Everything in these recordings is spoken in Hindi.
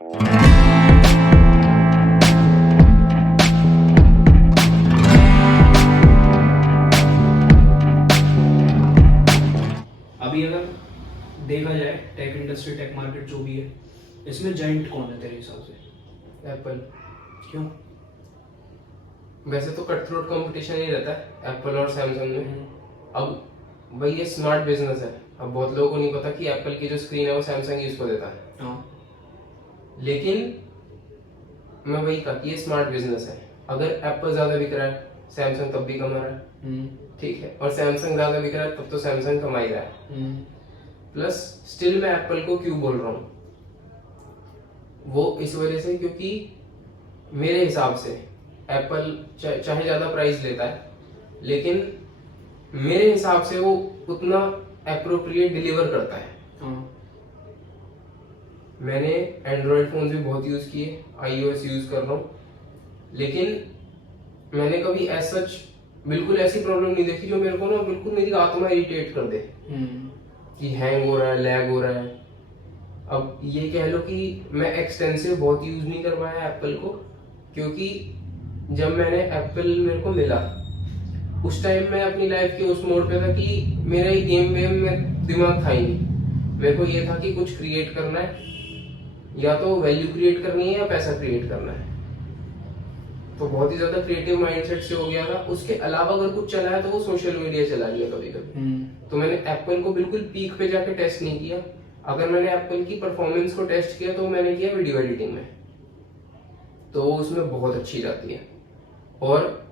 अभी अगर देखा जाए टेक इंडस्ट्री, टेक मार्केट जो भी है, इसमें जाइंट कौन है तेरे हिसाब से? एप्पल। क्यों? वैसे तो कट थ्रोट कंपटीशन ही रहता है एप्पल और सैमसंग में। अब भाई ये स्मार्ट बिजनेस है। अब बहुत लोगों को नहीं पता कि एप्पल की जो स्क्रीन है वो सैमसंग ही उसको देता है। हाँ। लेकिन मैं वही कहा कि ये स्मार्ट बिजनेस है। अगर एप्पल ज्यादा बिक रहा है, सैमसंग तब भी कमा रहा है, ठीक है। और सैमसंग ज्यादा बिक रहा है तब तो सैमसंग कमा ही रहा है। प्लस स्टिल मैं एप्पल को क्यों बोल रहा हूँ, वो इस वजह से क्योंकि मेरे हिसाब से एप्पल चाहे ज्यादा प्राइस लेता है, लेकिन मेरे हिसाब से वो उतना एप्रोप्रिएट डिलीवर करता है। मैंने एंड्रॉयड फोन भी बहुत यूज किए, iOS यूज कर रहा हूँ, लेकिन मैंने कभी सच बिल्कुल ऐसी प्रॉब्लम नहीं देखी जो मेरे को ना बिल्कुल मेरी आत्मा इरिटेट कर दे कि हैंग हो रहा है, लैग हो रहा है। अब ये कह लो कि मैं एक्सटेंसिव बहुत यूज नहीं कर पाया एप्पल को, क्योंकि जब मैंने एप्पल मेरे को मिला उस टाइम मैं अपनी लाइफ के उस मोड पे था कि मेरा ये गेम वेम में दिमाग था ही नहीं। मेरे को ये था कि कुछ क्रिएट करना है, या तो वैल्यू क्रिएट करनी है या पैसा क्रिएट करना है। तो बहुत ही ज्यादा क्रिएटिव माइंडसेट से हो गया था। उसके अलावा अगर कुछ चला है तो वो सोशल मीडिया चला लिया कभी कभी। तो मैंने एप्पल को बिल्कुल पीक पे जाके टेस्ट नहीं किया। अगर मैंने एप्पल की परफॉर्मेंस को टेस्ट किया तो मैंने किया वीडियो एडिटिंग में, तो उसमें बहुत अच्छी जाती है। और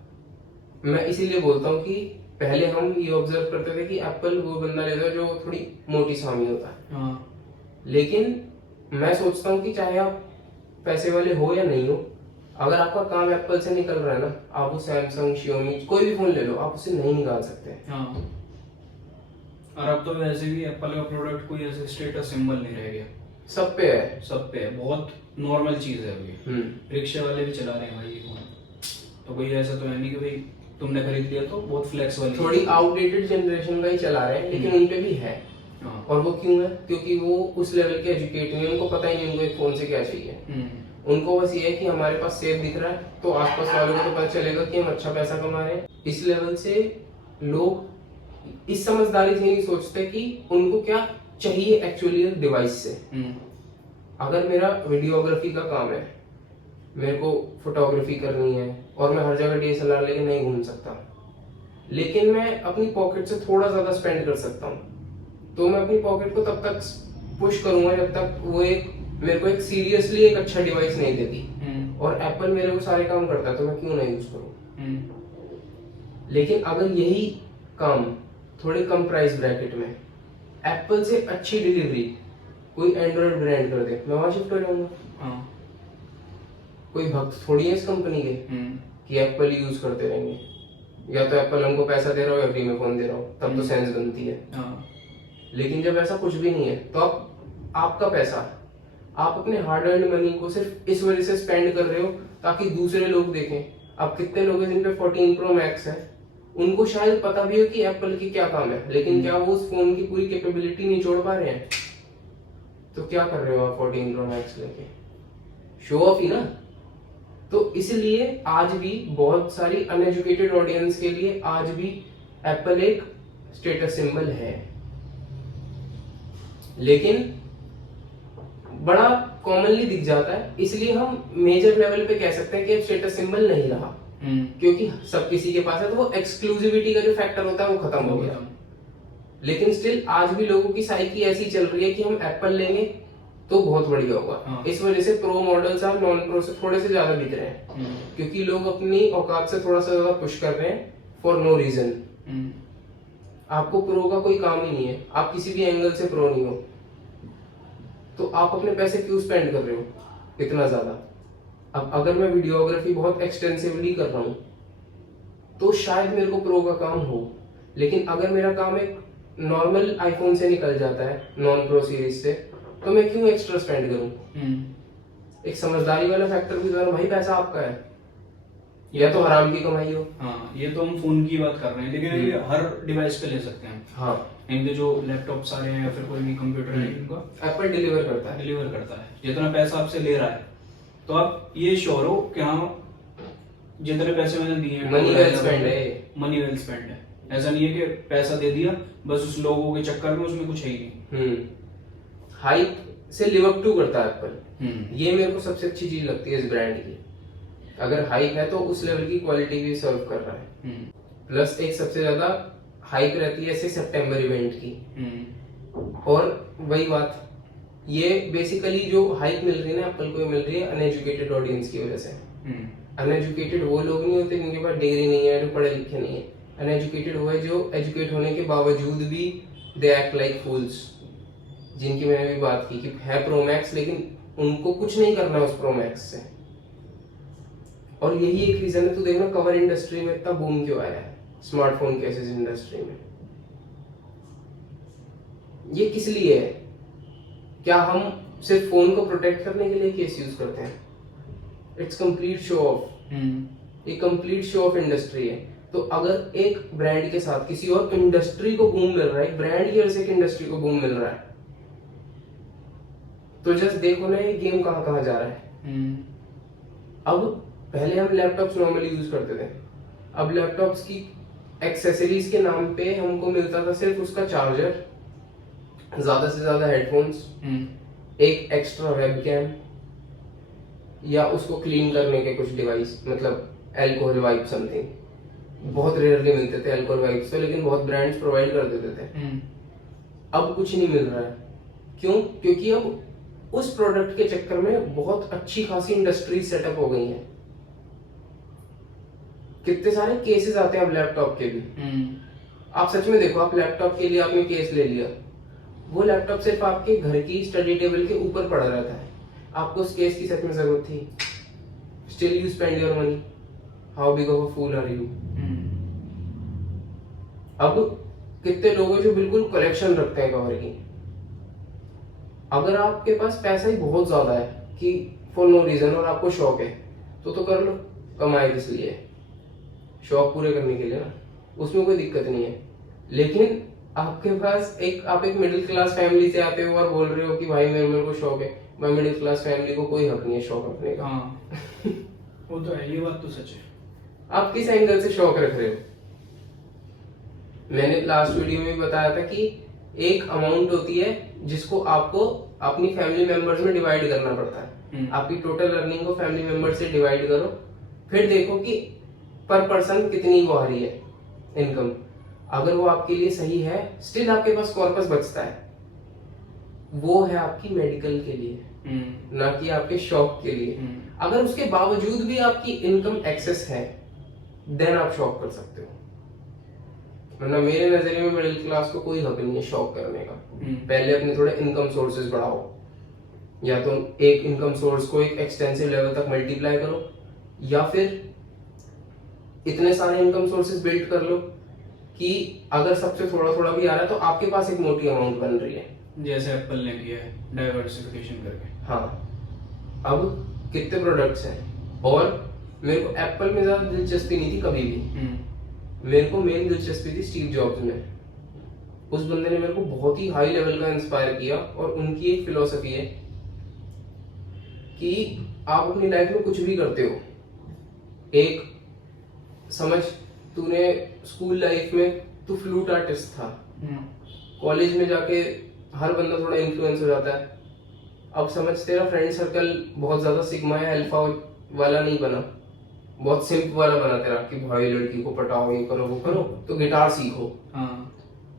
मैं इसीलिए बोलता हूँ कि पहले हम ये ऑब्जर्व करते थे कि एप्पल वो बंदा लेता है जो थोड़ी मोटी सामी होता है। लेकिन मैं सोचता हूँ कि चाहे आप पैसे वाले हो या नहीं हो, अगर आपका काम एप्पल से निकल रहा है ना, आप वो सैमसंग, शियोमी कोई भी फोन ले लो, आप उससे नहीं निकाल सकते। और अब तो वैसे भी एप्पल का प्रोडक्ट कोई ऐसे स्टेटस सिंबल नहीं रह गया, सब पे है, सब पे है, बहुत नॉर्मल चीज है अभी। रिक्शे वाले भी चला रहे हैं भाई ये फोन, तो कोई ऐसा तो है नहीं कि भाई तुमने खरीद लिया तो बहुत फ्लेक्स वाली। थोड़ी आउटडेटेड जनरेशन का ही चला रहे हैं, लेकिन उनपे भी है। और वो क्यों है? क्योंकि वो उस लेवल के एजुकेट नहीं, उनको पता ही नहीं उनको एक फोन से क्या चाहिए। उनको बस ये है कि हमारे पास सेफ दिख रहा है तो आसपास वालों को तो पता चलेगा कि हम अच्छा पैसा कमा रहे हैं। इस लेवल से लोग इस समझदारी से नहीं सोचते कि उनको क्या चाहिए एक्चुअली डिवाइस से। अगर मेरा वीडियोग्राफी का काम है, मेरे को फोटोग्राफी करनी है और मैं हर जगह DSLR लेके नहीं घूम सकता, लेकिन मैं अपनी पॉकेट से थोड़ा ज्यादा स्पेंड कर सकता हूँ, तो मैं अपनी पॉकेट को तब तक पुश करूंगा जब तक वो एक मेरे को एक सीरियसली एक अच्छा डिवाइस नहीं देती। और एप्पल मेरे को सारे काम करता है तो मैं क्यों नहीं यूज करूं। लेकिन अगर यही काम थोड़े कम प्राइस ब्रैकेट में एप्पल से अच्छी डिलीवरी कोई एंड्रॉइड ब्रांड कर दे, मैं वहां शिफ्ट हो जाऊंगा। कोई भक्त थोड़ी है इस कंपनी के कि एप्पल ही यूज करते रहेंगे। या तो एप्पल हमको पैसा दे रहा हो या फ्री में फोन दे रहा हो, तब तो सेंस बनती है। लेकिन जब ऐसा कुछ भी नहीं है तो आपका पैसा, आप अपने हार्ड अर्न मनी को सिर्फ इस वजह से स्पेंड कर रहे हो ताकि दूसरे लोग देखें। अब कितने लोग हैं जिन पे 14 Pro Max है, उनको शायद पता भी हो कि एप्पल की क्या काम है, लेकिन क्या वो उस फोन की पूरी कैपेबिलिटी नहीं जोड़ पा रहे हैं? तो क्या कर रहे हो आप 14 Pro Max लेके? शो ऑफ ही ना। तो इसलिए आज भी बहुत सारी अनएजुकेटेड ऑडियंस के लिए आज भी एप्पल एक स्टेटस सिंबल है, लेकिन बड़ा कॉमनली दिख जाता है। इसलिए हम मेजर लेवल पे कह सकते हैं कि अब स्टेटस सिंबल नहीं रहा, क्योंकि सब किसी के पास है, तो वो एक्सक्लूसिविटी का जो फैक्टर होता है वो खत्म हो गया। लेकिन स्टिल आज भी लोगों की साइकी ऐसी चल रही है कि हम एप्पल लेंगे तो बहुत बढ़िया होगा। इस वजह से प्रो मॉडल्स अब नॉन प्रो से थोड़े से ज्यादा बिक रहे हैं, क्योंकि लोग अपनी औकात से थोड़ा सा ज्यादा पुश कर रहे हैं फॉर नो रीजन। आपको प्रो का कोई काम ही नहीं है, आप किसी भी एंगल से प्रो नहीं हो, तो आप अपने पैसे क्यों स्पेंड कर रहे हो इतना ज्यादा? अब अगर मैं वीडियोग्राफी बहुत एक्सटेंसिवली कर रहा हूं तो शायद मेरे को प्रो का काम हो, लेकिन अगर मेरा काम एक नॉर्मल आईफोन से निकल जाता है, नॉन प्रो सीरीज से, तो मैं क्यों एक्स्ट्रा स्पेंड करूं? एक समझदारी वाला फैक्टर भी तो है भाई, पैसा आपका है। या तो हराम की कमाई हो। हाँ, ये तो हम फोन की बात कर रहे हैं, लेकिन ये हर डिवाइस पे ले सकते हैं। हाँ, इनके जो लैपटॉप्स आ रहे हैं या फिर कोई भी कंप्यूटर है, इनका एप्पल डिलीवर करता है। जितना पैसा आपसे ले रहा है, तो आप ये श्योर हो कि हाँ जितने पैसे मैंने दिए हैं मनी वेल स्पेंड है। मनी वेल स्पेंड है। ऐसा नहीं है कि पैसा दे दिया बस उस लोगों के चक्कर में, उसमें कुछ है ही नहीं। हाइप से लिव अप टू करता है एप्पल। ये मेरे को सबसे अच्छी चीज लगती है इस ब्रांड की। अगर हाइप है तो उस लेवल की क्वालिटी भी सर्व कर रहा है। प्लस एक सबसे ज्यादा हाइप रहती है ऐसे सितंबर इवेंट की। और वही बात, ये बेसिकली जो हाइप मिल रही है ना एप्पल को, मिल रही है अनएजुकेटेड ऑडियंस की वजह से। अनएजुकेटेड वो लोग नहीं होते जिनके पास डिग्री नहीं है, जो पढ़े लिखे नहीं है। अनएजुकेटेड वो है जो एजुकेट होने के बावजूद भी दे एक्ट लाइक फूल्स, जिनकी मैंने भी बात की कि है प्रो मैक्स लेकिन उनको कुछ नहीं करना उस प्रो मैक्स से। और यही एक रीजन है, तू देखना कवर इंडस्ट्री में इतना बूम क्यों आया है, स्मार्टफोन केसेस इंडस्ट्री में। ये किस लिए है? क्या हम सिर्फ फोन को प्रोटेक्ट करने के लिए केस यूज करते हैं? It's complete show off. ये कंप्लीट शो ऑफ इंडस्ट्री है। तो अगर एक ब्रांड के साथ किसी और इंडस्ट्री को बूम मिल रहा है, ब्रांड की वजह से एक इंडस्ट्री को बूम मिल रहा है, तो जस्ट देखो ना ये गेम कहाँ कहाँ जा रहा है। अब पहले हम लैपटॉप्स नॉर्मली यूज करते थे, अब लैपटॉप्स की एक्सेसरीज के नाम पे हमको मिलता था सिर्फ उसका चार्जर, ज्यादा से ज्यादा हेडफोन्स, एक एक्स्ट्रा वेबकैम, या उसको क्लीन करने के कुछ डिवाइस, मतलब एल्कोहल वाइप समथिंग। बहुत रेयरली मिलते थे एल्कोहल वाइप्स तो, लेकिन बहुत ब्रांड्स प्रोवाइड कर देते थे। अब कुछ नहीं मिल रहा है। क्यों? क्योंकि अब उस प्रोडक्ट के चक्कर में बहुत अच्छी खासी इंडस्ट्री सेटअप हो गई है। कितने सारे केसेस आते हैं अब लैपटॉप के भी। आप सच में देखो, आप लैपटॉप के लिए आपने केस ले लिया, वो लैपटॉप सिर्फ आपके घर की स्टडी टेबल के ऊपर पड़ा रहता है, आपको उस केस की सच में जरूरत थी? Still you spend your money. How big of a fool are you? अब कितने लोग हैं जो बिल्कुल कलेक्शन रखते हैं कवर की। अगर आपके पास पैसा ही बहुत ज्यादा है कि फॉर नो रीजन और आपको शौक है, तो कर लो, कमाए किस लिए? शौक पूरे करने के लिए ना, उसमें कोई दिक्कत नहीं है। लेकिन आपके पास आप एक मिडिल क्लास फैमिली से आते हो और बोल रहे हो कि भाई मेरे को शौक है। भाई मिडिल क्लास फैमिली को कोई हक नहीं है शौक रखने का। वो तो है, ये बात तो सच है। आप किस एंगल से शौक रख रहे हो? मैंने लास्ट वीडियो में बताया था कि एक अमाउंट होती है जिसको आपको अपनी फैमिली मेंबर्स में डिवाइड करना पड़ता है। आपकी टोटल अर्निंग को फैमिली मेंबर से डिवाइड करो, फिर देखो कि पर पर्सन कितनी वो आ रही है इनकम। अगर वो आपके लिए सही है, स्टिल आपके पास कॉर्पस बचता है, वो है आपकी मेडिकल के लिए, ना कि आपके शौक के लिए। अगर उसके बावजूद भी आपकी इनकम एक्सेस है, देन आप शौक कर सकते हो। वरना मेरे नजरिए में मिडिल क्लास को कोई हक नहीं है शौक करने का। पहले अपने थोड़े इनकम सोर्सेज बढ़ाओ, या तो एक इनकम सोर्स को एक एक्सटेंसिव लेवल तक मल्टीप्लाई करो, या फिर इतने सारे इनकम सोर्सेज बिल्ड कर लो कि अगर सबसे थोड़ा थोड़ा भी आ रहा है तो आपके पास एक मोटी अमाउंट बन रही है, जैसे एप्पल ने किया है डाइवर्सिफिकेशन करके। हाँ, अब कितने प्रोडक्ट्स हैं। और मेरे को एप्पल में ज्यादा दिलचस्पी नहीं थी कभी भी। मेरे को मेन दिलचस्पी थी स्टीव जॉब्स में। उस बंदे ने मेरे को बहुत ही हाई लेवल का इंस्पायर किया, और उनकी एक फिलॉसफी है कि आप अपनी लाइफ में कुछ भी करते हो, एक समझ, तूने स्कूल लाइफ में तू फ्लूट आर्टिस्ट था, कॉलेज में जाके हर बंदा थोड़ा इन्फ्लुएंस हो जाता है। अब समझ तेरा फ्रेंड सर्कल बहुत ज्यादा सिग्मा या अल्फा वाला नहीं बना, बहुत सिंप वाला बना तेरा कि भाई लड़की को पटाओ, ये करो वो करो, तो गिटार सीखो।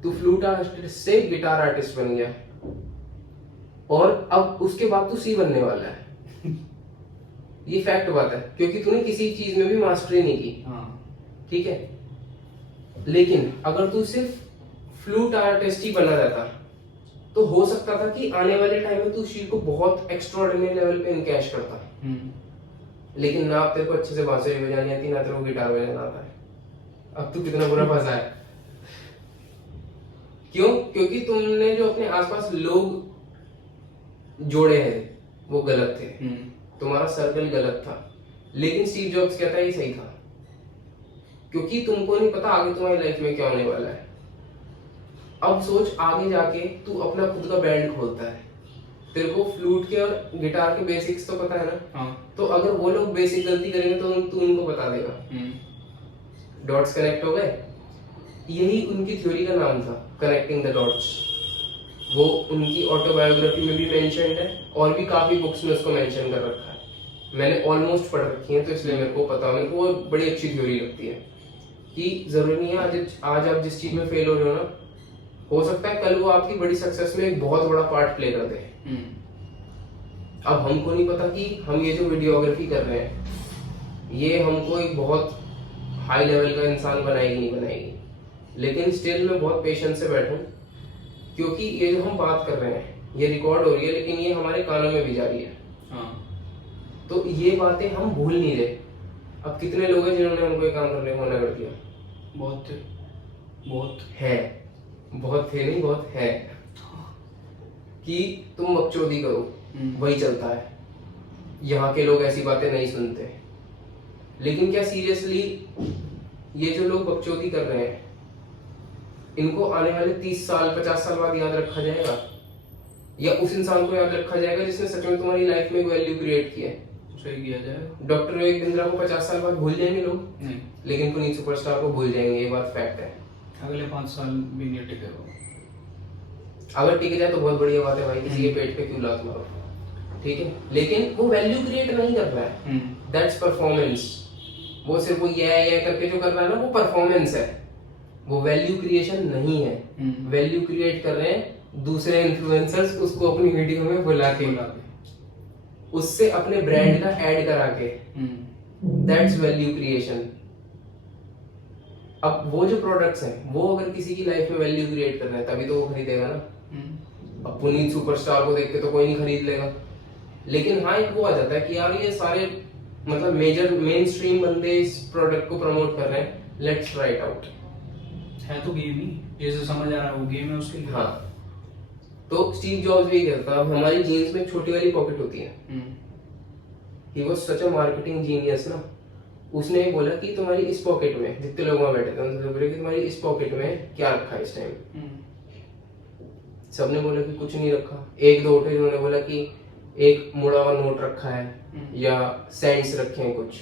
तू फ्लूट आर्टिस्ट से गिटार आर्टिस्ट बन गया, और अब उसके बाद तू सी बनने वाला है। ये फैक्ट बात है, क्योंकि तूने किसी चीज में भी मास्टरी नहीं की। ठीक है, लेकिन अगर तू सिर्फ फ्लूट आर्टिस्ट ही बना रहता, तो हो सकता था कि आने वाले टाइम में तू उस चीज को बहुत एक्स्ट्राऑर्डिनरी लेवल पे इनकैश करता। लेकिन ना तेरे को अच्छे से बांसुरी बजानी आती, ना तेरे को गिटार बजाना आता है। अब तू कितना बुरा फंसा है। क्यों? क्योंकि तुमने जो अपने आसपास लोग जोड़े हैं वो गलत थे, तुम्हारा सर्कल गलत था। लेकिन स्टीव जॉब्स कहता है ये सही था। क्योंकि तुमको नहीं पता आगे तुम्हारी लाइफ में क्या होने वाला है। अब सोच आगे जाके तू अपना खुद का बैंड खोलता है, तेरे को फ्लूट के और गिटार के बेसिक्स तो पता है ना। हाँ। तो अगर वो लोग बेसिक गलती करेंगे तो तू उनको बता देगा। डॉट्स कनेक्ट हो गए, यही उनकी थ्योरी का नाम था, कनेक्टिंग द डॉट्स। वो उनकी ऑटोबायोग्राफी में भी मेंशन्ड है और भी काफी बुक्स में उसको मेंशन कर रखा है। मैंने ऑलमोस्ट पढ़ रखी है तो इसलिए मेरे को पता है। मेरे को वो बड़ी अच्छी थ्योरी लगती है कि जरूरी नहीं है आज आप जिस चीज में फेल हो रहे हो ना, हो सकता है कल वो आपकी बड़ी सक्सेस में एक बहुत बड़ा पार्ट प्ले कर दे। अब हमको नहीं पता कि हम ये जो वीडियोग्राफी कर रहे हैं ये हमको एक बहुत हाई लेवल का इंसान बनाएगी नहीं बनाएगी, लेकिन स्टिल मैं बहुत पेशेंस से बैठूं, क्योंकि ये जो हम बात कर रहे हैं ये रिकॉर्ड हो रही है लेकिन ये हमारे कानों में भी जा रही है। तो ये बातें हम भूल नहीं रहे। अब कितने लोग हैं जिन्होंने हमको ये काम करने को मना कर दिया? बहुत थे नहीं, बहुत है कि तुम बकचोदी करो, वही चलता है। यहाँ के लोग ऐसी बातें नहीं सुनते। लेकिन क्या सीरियसली ये जो लोग बकचोदी कर रहे हैं इनको आने वाले 30 साल 50 साल बाद याद रखा जाएगा, या उस इंसान को याद रखा जाएगा जिसने सच में तुम्हारी लाइफ में वैल्यू क्रिएट की है? सही किया जाएगा। डॉक्टर विवेक बिंद्रा को 50 साल बाद भूल जाएंगे लोग? नहीं। लेकिन पुनीत सुपरस्टार को भूल जाएंगे, ये बात फैक्ट है। अगले 5 साल भी नहीं टिकेगा। अगर टिक जाए तो बहुत बढ़िया बात है भाई, किसी के पेट पे क्यों लात मारो, ठीक है। लेकिन वो वैल्यू क्रिएट नहीं कर रहा है, दैट्स परफॉर्मेंस। वो सिर्फ वो ये करके जो कर रहा है ना वो परफॉर्मेंस है, वो वैल्यू क्रिएशन नहीं है। वैल्यू क्रिएट कर रहे हैं दूसरे इन्फ्लुएंसर्स, उसको अपनी वीडियो में बुला के उससे अपने ब्रांड का ऐड करा के, दैट्स वैल्यू क्रिएशन। अब वो जो प्रोडक्ट्स हैं वो अगर किसी की लाइफ में वैल्यू क्रिएट कर रहे हैं तभी तो वो खरीदेगा ना। अब पुनीत सुपरस्टार को देख के तो कोई नहीं खरीद लेगा, लेकिन हाँ एक वो आ जाता है कि यार ये सारे मतलब मेन स्ट्रीम बंदे इस प्रोडक्ट को प्रमोट कर रहे हैं, लेट्स ट्राई इट आउट। है तो गेम ही, जैसे समझ आ रहा है वो गेम है उसके लिए। हाँ, तो स्टीव जॉब्स भी कहता है, अब हमारी जीन्स में एक छोटी वाली पॉकेट होती है। He was such a marketing genius ना। उसने बोला कि तुम्हारी इस पॉकेट में, जितने लोग वहां बैठे थे उन्होंने बोला कि तुम्हारी इस पॉकेट में क्या रखा है इस टाइम? सबने बोला कि कुछ नहीं रखा। एक दो उठे जिन्होंने बोला कि एक मुड़ा हुआ नोट रखा है या सेंट्स रखे हैं कुछ।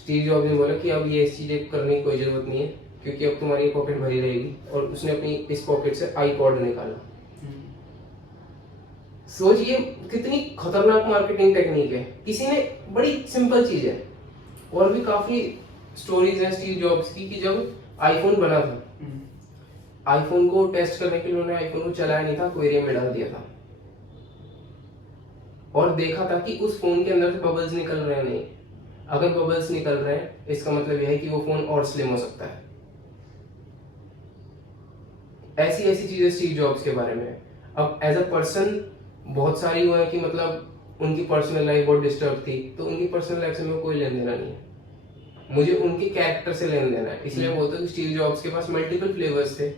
स्टीव जॉब्स ने बोला कि अब ये चीजें करने की कोई जरूरत नहीं है क्योंकि अब तुम्हारी पॉकेट भरी रहेगी, और उसने अपनी इस पॉकेट से आईपॉड निकाला। सोचिए कितनी खतरनाक मार्केटिंग टेक्निक है। किसी ने बड़ी सिंपल चीज है, और भी काफी स्टोरीज हैं स्टीव जॉब्स की कि जब आईफोन बना था, आईफोन को टेस्ट करने के लिए उन्होंने आईफोन को चलाया नहीं था, एक्वेरियम में डाल दिया था और देखा था कि उस फोन के अंदर से बबल्स निकल रहे हैं नहीं। अगर बबल्स निकल रहे हैं इसका मतलब यह है कि वो फोन और स्लिम हो सकता है। ऐसी ऐसी चीजें स्टीव जॉब्स के बारे में। अब एज अ पर्सन बहुत सारी हुआ है कि मतलब उनकी पर्सनल लाइफ बहुत डिस्टर्ब थी, तो उनकी पर्सनल लाइफ से मेरे कोई लेन देना नहीं है, मुझे उनके कैरेक्टर से लेन देना है। इसलिए बोलता हूँ कि स्टीव जॉब्स के पास मल्टीपल फ्लेवर्स थे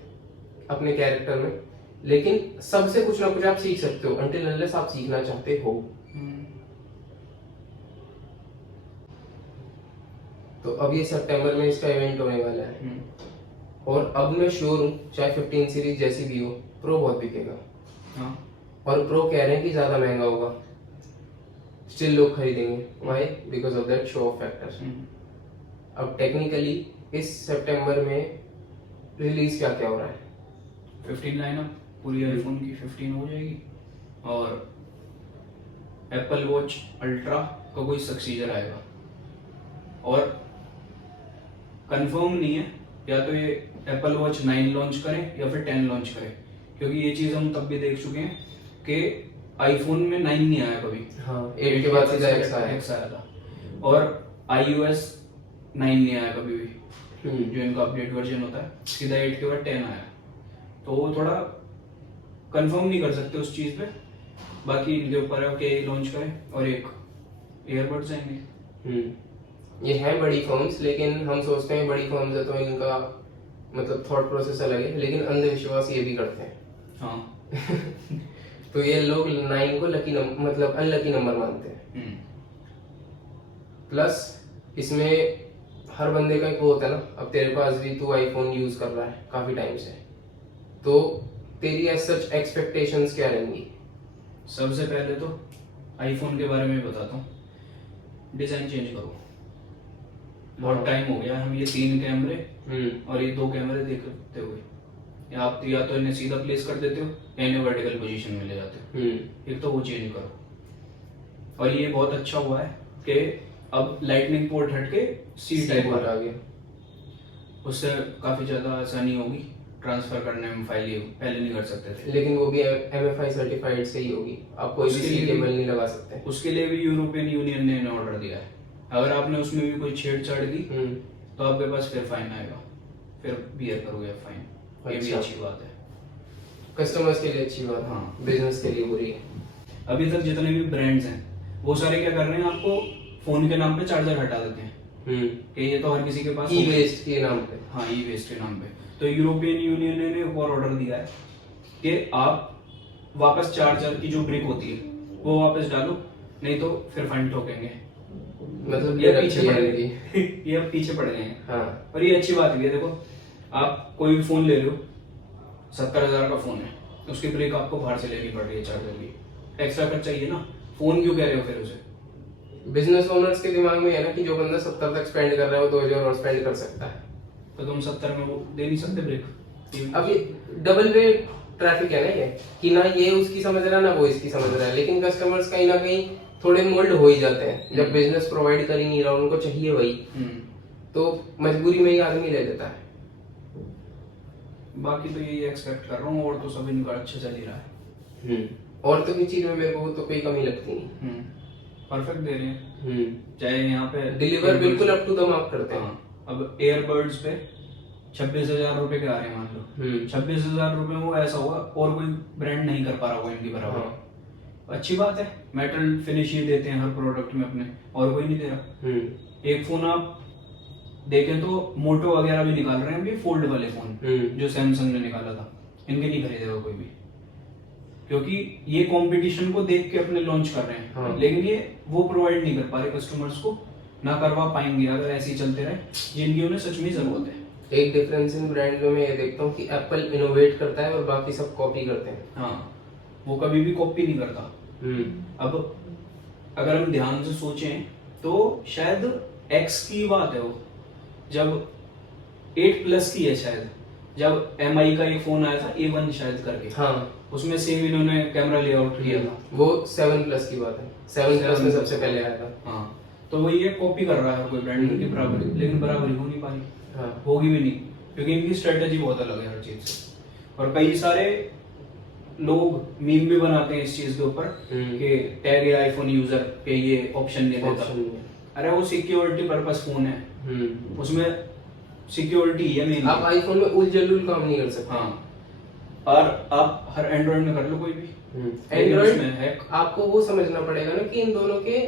अपने कैरेक्टर में, लेकिन सबसे कुछ ना कुछ आप सीख सकते हो अनटिल अनलेस आप सीखना चाहते हो। तो अब ये सितंबर में इसका इवेंट होने वाला है, और अब मैं श्योर हूँ चाहे 15 सीरीज जैसी भी हो, प्रो बहुत बिकेगा। हाँ। और प्रो कह रहे हैं कि ज्यादा महंगा होगा, स्टिल लोग खरीदेंगे। Why? Because of that show off factor. अब टेक्निकली इस सितंबर में रिलीज क्या क्या हो रहा है? 15 लाइनअप पूरी आईफोन की 15 हो जाएगी, और एप्पल वॉच अल्ट्रा का कोई सक्सीजर आएगा, और कंफर्म नहीं है या तो ये एप्पल वॉच 9 लॉन्च करें या फिर 10 लॉन्च करें, क्योंकि ये चीज हम तब भी देख चुके हैं कि आईफोन में 9 नहीं आया कभी। हाँ, 8 के बाद सीधा X आया था, और iOS 9 नहीं आया कभी भी, जो इनका अपडेट वर्जन होता है, सीधा 8 के बाद 10 आया। तो वो थोड़ा कंफर्म नहीं कर सकते उस चीज पे, बाकी इनके ऊपर है कि लॉन्च करें, और एक ईयरबड्स आएंगे। ये है बड़ी फर्म्स, लेकिन हम सोचते हैं बड़ी फर्म्स है तो इनका मतलब थॉट प्रोसेस अलग है, लेकिन अंधविश्वास ये भी करते हैं। हाँ। तो ये लोग 9 को लकी मतलब अनलकी नंबर मानते हैं। प्लस इसमें हर बंदे का एक वो होता है ना, अब तेरे पास भी तू आईफोन यूज कर रहा है काफी टाइम से, तो तेरी एज सच एक्सपेक्टेशंस क्या रहेंगी? सबसे पहले तो आईफोन के बारे में बताता हूँ, डिजाइन चेंज करो। बहुत टाइम हो गया हम ये 3 कैमरे और ये 2 कैमरे देखते हुए, या तो इन्हें सीधा प्लेस कर देते हो या इन्हें वर्टिकल पोजीशन में ले जाते हो। एक तो वो चेंज करो। और ये बहुत अच्छा हुआ है कि अब लाइटनिंग पोर्ट हटके सी टाइप आ गया, उससे काफी ज्यादा आसानी होगी ट्रांसफर करने में फाइल, ये पहले नहीं कर सकते थे। लेकिन वो भी MFI सर्टिफाइड से ही होगी, आप कोई भी सी केबल नहीं लगा सकते। उसके लिए भी यूरोपियन यूनियन ने ऑर्डर दिया है, अगर आपने उसमें भी कोई छेड़छाड़ की तो आपके पास फिर फाइन आएगा, फिर बियर करोगे फाइन। ये भी अच्छी बात है, कस्टमर्स के लिए अच्छी बात है, हाँ, बिजनेस के लिए बुरी है। अभी तक जितने भी ब्रांड्स हैं वो सारे क्या कर रहे हैं, आपको फोन के नाम पे चार्जर हटा देते हैं कि ये तो हर किसी के पास ई वेस्ट के नाम पे। हाँ, ई वेस्ट के नाम पे। तो यूरोपियन यूनियन ने एक और ऑर्डर दिया है कि आप वापस चार्जर की जो ब्रिक होती है वो वापस डालो, नहीं तो फिर फाइन ठोकेंगे। मतलब ये पीछे पड़ गए ये अब पीछे पड़ गए हैं। हाँ। और ये अच्छी बात भी है, देखो आप कोई भी फोन ले रहे हो, 70,000 का फोन है, उसकी ब्रेक आपको बाहर से लेनी पड़ रही है चार्जर की, एक्स्ट्रा खर्चा चाहिए ना, फोन क्यों कह रहे हो फिर उसे? बिजनेस ओनर्स के दिमाग में है ना कि जो बंदा 70 तक स्पेंड कर रहा है वो 2000 और स्पेंड कर सकता है, तो तुम 70 में वो दे नहीं सकते ब्रेक। अब ये डबल वे ट्रैफिक है ना ये, कि ना ये उसकी समझ रहा है ना वो इसकी समझ रहा है, लेकिन कस्टमर्स कहीं ना कहीं थोड़े मोल्ड हो ही जाते हैं जब बिजनेस प्रोवाइड कर ही नहीं रहा, उनको चाहिए वही, तो मजबूरी में ही आदमी ले लेता है। बाकी तो यही एक्सपेक्ट कर रहा हूँ, और तो सब इनका अच्छा चल ही रहा है। और तो की चीज में मेरे को तो कोई कमी लगती नहीं, परफेक्ट दे रहे हैं। चाहे यहाँ पे डिलीवर बिल्कुल अप टू द मार्क करते हैं। अब एयरबड्स पे 26,000 रुपए के आ रहे हैं, मान लो 26,000 रुपए में वो ऐसा होगा और कोई ब्रांड नहीं कर पा रहा होगा इनकी बराबर। अच्छी बात है, मेटल फिनिश ये देते हैं हर प्रोडक्ट में अपने, और कोई नहीं दे रहा। एक फोन आप देखें तो मोटो वगैरह भी निकाल रहे हैं अभी फोल्ड वाले फोन, जो सैमसंग ने निकाला था, इनके नहीं खरीदेगा कोई भी, क्योंकि ये कंपटीशन को देख के अपने लॉन्च कर रहे हैं। लेकिन ये वो प्रोवाइड नहीं कर पा रहे कस्टमर्स को, ना करवा पाएंगे अगर ऐसे ही चलते रहे, जिनकी उन्हें सच में जरूरत है। एक डिफरेंस इन ब्रांड में मैं ये देखता हूँ कि एप्पल इनोवेट करता है और बाकी सब कॉपी करते हैं। हाँ, वो कभी भी कॉपी नहीं करता। अब अगर हम ध्यान से सोचें तो शायद X की बात है, वो जब 8 प्लस की है शायद, जब MI का ये फोन आया था A1 शायद करके, हाँ, उसमें सेम इन्होंने कैमरा लेआउट किया था। वो 7 प्लस की बात है, 7 प्लस में सबसे पहले आया था। हाँ, तो वही ये कॉपी कर रहा है कोई ब्रांड की बराबरी, लेकिन बराबरी हो नहीं पा रही। हाँ, होगी भी नहीं, क्योंकि इनकी स्ट्रेटेजी बहुत अलग है हर चीज से। और कई सारे लोग मीम भी बनाते हैं इस चीज के ऊपर कि टैग आईफोन यूजर पे ये ऑप्शन नहीं देता। अरे वो सिक्योरिटी पर्पस फोन है, उसमें सिक्योरिटी है मेन। आप आईफोन में उल जलूल काम नहीं कर सकते। हाँ, और आप हर एंड्रॉइड में कर लो कोई भी। एंड्रॉइड में है, आपको वो समझना पड़ेगा ना कि इन दोनों के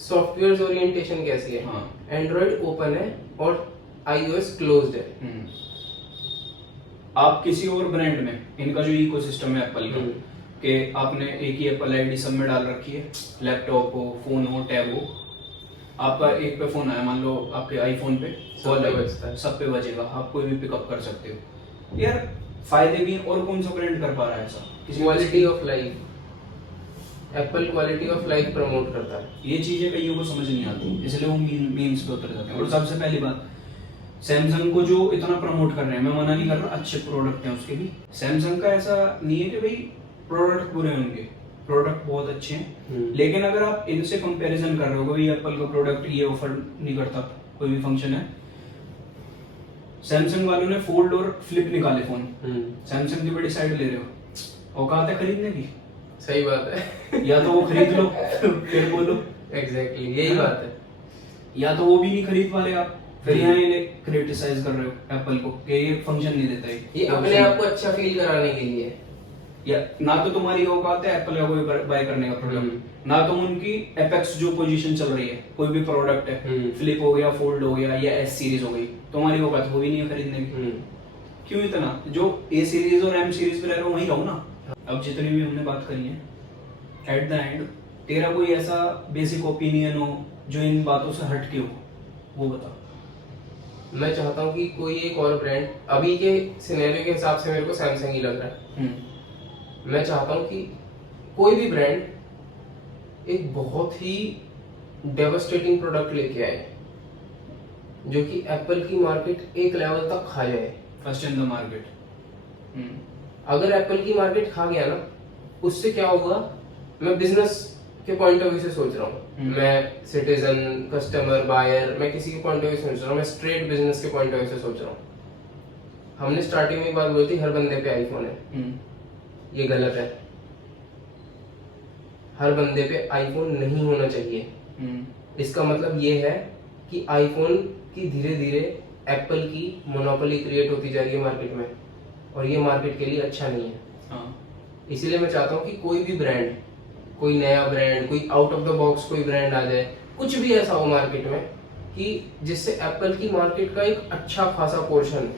सॉफ्टवेयर ओरिएंटेशन कैसी है। हाँ, एंड्रॉइड ओपन है और iOS क्लोज्ड है। आप किसी और ब्रांड में इनका जो इकोसिस्टम है एप्पल का, कि आपने एक ही एप्पल आईडी सब में डाल रखी है, लैपटॉप हो, फोन हो, टैब हो, आपका एक पे फोन आया, मान लो आपके आईफोन पे सब पे बजेगा, आप कोई भी पिकअप कर सकते हो। यार फायदे भी हैं, और कौन सा ब्रांड कर पा रहा है ऐसा? Quality of life, Apple quality of life promote करता है। ये चीजें कईयों को समझ नहीं आती, इसलिए वो मीम्स पे उतर जाते हैं। और सबसे पहली बात, सैमसंग को जो इतना प्रमोट कर रहे हैं, मैं मना नहीं कर रहा, अच्छे प्रोडक्ट हैं उसके भी। सैमसंग का ऐसा नहीं है कि भाई प्रोडक्ट बुरे हैं, उनके प्रोडक्ट बहुत अच्छे हैं। लेकिन अगर आप इनसे कंपैरिजन कर रहे हो, कोई एप्पल का प्रोडक्ट ये ऑफर नहीं करता, कोई भी फंक्शन है। सैमसंग वालों ने फोल्ड और फ्लिप निकाले फोन, सैमसंग की बड़ी साइड ले रहे हो, औकात है खरीदने की? सही बात है। या तो वो खरीद लो फिर बोलो। एग्जैक्टली यही बात है। या तो वो भी नहीं खरीद पा रहे आप, फिर यहाँ ये क्रिटिसाइज कर रहे हो एप्पल को कि ये फंक्शन नहीं देता है। ये अपने आप को अच्छा फील कराने के लिए, या ना तो तुम्हारी औकात है एप्पल का कोई बाय करने का प्रोडक्ट, ना तो उनकी एपेक्स जो पोजीशन चल रही है, कोई भी प्रोडक्ट है, फ्लिप हो गया, फोल्ड हो गया या S सीरीज हो गई, तुम्हारी औकात वो भी नहीं है खरीदने की। क्यों इतना? जो A सीरीज और M सीरीज पे रह रहे हो वहीं रहो ना। अब जितनी भी हमने बात करी है, एट द एंड तेरा कोई ऐसा बेसिक ओपिनियन हो जो इन बातों से हटके हो, वो बता। मैं चाहता हूँ कि कोई एक और ब्रांड, अभी के सिनेरियो के हिसाब से मेरे को सैमसंग ही लग रहा है, मैं चाहता हूँ कि कोई भी ब्रांड एक बहुत ही डेवास्टेटिंग प्रोडक्ट लेके आए जो कि एप्पल की मार्केट एक लेवल तक खा जाए, फर्स्ट इन द मार्केट। अगर एप्पल की मार्केट खा गया ना, उससे क्या होगा, मैं बिजनेस के पॉइंट ऑफ व्यू से सोच रहा हूँ, मैं सिटीजन, कस्टमर, बायर, मैं किसी के पॉइंट ऑफ व्यू से सोच रहा हूँ, मैं स्ट्रेट बिजनेस के पॉइंट ऑफ व्यू से सोच रहा हूँ। हमने स्टार्टिंग में बात बोली थी हर बंदे पे आईफोन है, ये गलत है। हर बंदे पे आईफोन नहीं होना चाहिए। इसका मतलब ये है कि आईफोन की धीरे धीरे एप्पल की मोनोपोली क्रिएट होती जा रही है मार्केट में, और ये मार्केट के लिए अच्छा नहीं है। इसीलिए मैं चाहता हूँ कि कोई भी ब्रांड, कोई नया ब्रांड, कोई आउट ऑफ द बॉक्स कोई ब्रांड आ जाए, कुछ भी ऐसा हो मार्केट में कि जिससे एप्पल की मार्केट का एक अच्छा खासा पोर्शन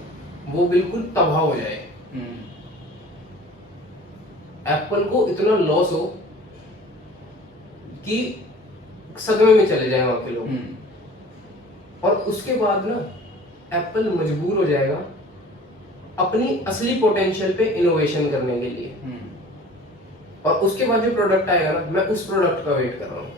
वो बिल्कुल तबाह हो जाए, एप्पल को इतना लॉस हो कि सदमे में चले जाए वहां के लोग, और उसके बाद ना एप्पल मजबूर हो जाएगा अपनी असली पोटेंशियल पे इनोवेशन करने के लिए, और उसके बाद जो प्रोडक्ट आएगा ना, मैं उस प्रोडक्ट का वेट कर रहा हूँ।